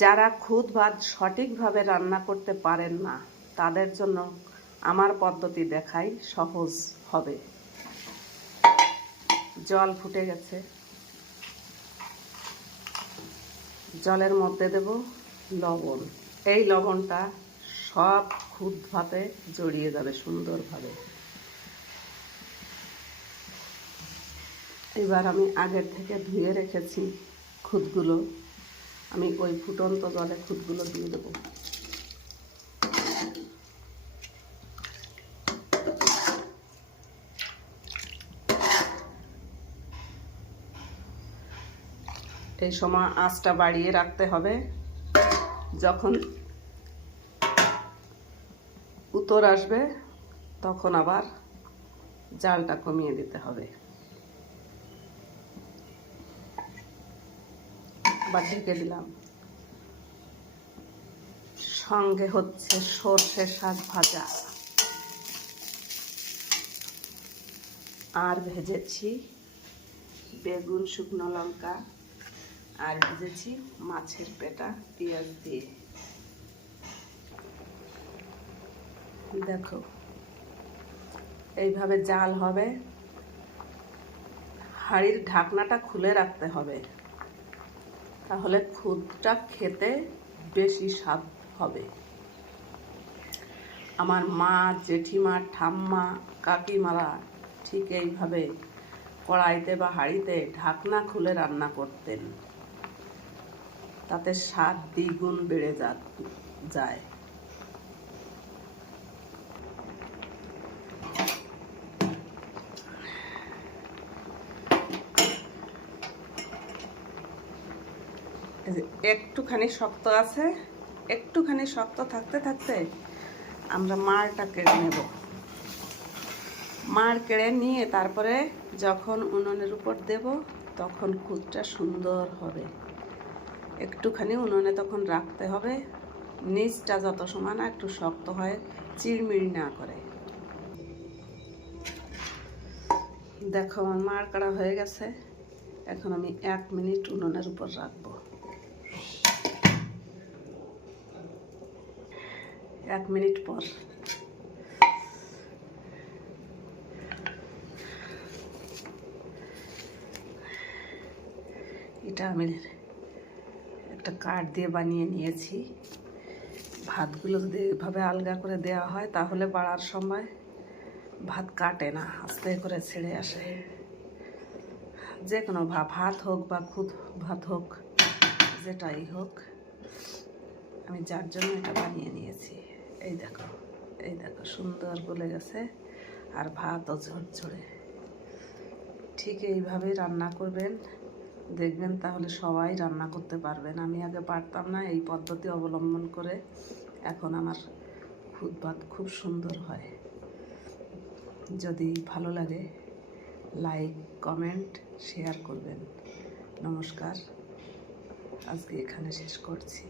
যারা খুদ ভাত সঠিকভাবে রান্না করতে পারেন না তাদের জন্য আমার পদ্ধতি দেখাই, সহজ হবে। জল ফুটে গেছে, জলের মধ্যে দেব লবণ। এই লবণটা সব খুদ ভাতে জড়িয়ে যাবে সুন্দরভাবে। এবার আমি আগের থেকে ধুয়ে রেখেছি খুদগুলো, আমি ওই ফুটন্ত জলে খুদগুলো দিয়ে দেবো। এই সময় আঁচটা বাড়িয়ে রাখতে হবে। যখন উতর আসবে তখন আবার জালটা কমিয়ে দিতে হবে। আবার ঢেকে দিলাম। সঙ্গে হচ্ছে সর্ষে শাক ভাজা, আর ভেজেছি বেগুন, শুকনো লঙ্কা, আর ভেজেছি মাছের পেটা পেঁয়াজ দিয়ে। দেখো এইভাবে জাল হবে। হাঁড়ির ঢাকনাটা খুলে রাখতে হবে, তাহলে খুদটা খেতে বেশি স্বাদ হবে। আমার মা, জেঠিমা, ঠাম্মা, কাকিমারা ঠিক এইভাবে কড়াইতে বা হাঁড়িতে ঢাকনা খুলে রান্না করতেন, তাতে স্বাদ দ্বিগুণ বেড়ে যায়। একটুখানি শক্ত আছে, একটুখানি শক্ত থাকতে থাকতে আমরা মাড়টা কেড়ে নেব। মাড় কেড়ে নিয়ে তারপরে যখন উনুনের উপর দেব তখন খুদটা সুন্দর হবে। একটুখানি উনুনে তখন রাখতে হবে, নিচটা যত সময় না একটু শক্ত হয়, চিড়মিড়ি না করে। দেখো আমার মাড় কাটা হয়ে গেছে। এখন আমি 1 মিনিট উনুনের উপর রাখবো। 1 মিনিট পর এটা আমি একটা কাঠ দিয়ে বানিয়ে নিয়েছি। ভাতগুলো যদি এভাবে আলগা করে দেওয়া হয় তাহলে বাড়ার সময় ভাত কাটে না, আস্তে করে ছেড়ে আসে। যে কোনো ভাত হোক বা খুদ ভাত হোক, যেটাই হোক, আমি যার জন্য এটা বানিয়ে নিয়েছি। এই দেখো, এই দেখো সুন্দর গলে গেছে, আর ভাতও ঝরঝরে। ঠিক এইভাবেই রান্না করবেন, দেখবেন তাহলে সবাই রান্না করতে পারবেন। আমি আগে পারতাম না, এই পদ্ধতি অবলম্বন করে এখন আমার খুদ ভাত খুব সুন্দর হয়। যদি ভালো লাগে লাইক, কমেন্ট, শেয়ার করবেন। নমস্কার, আজকে এখানে শেষ করছি।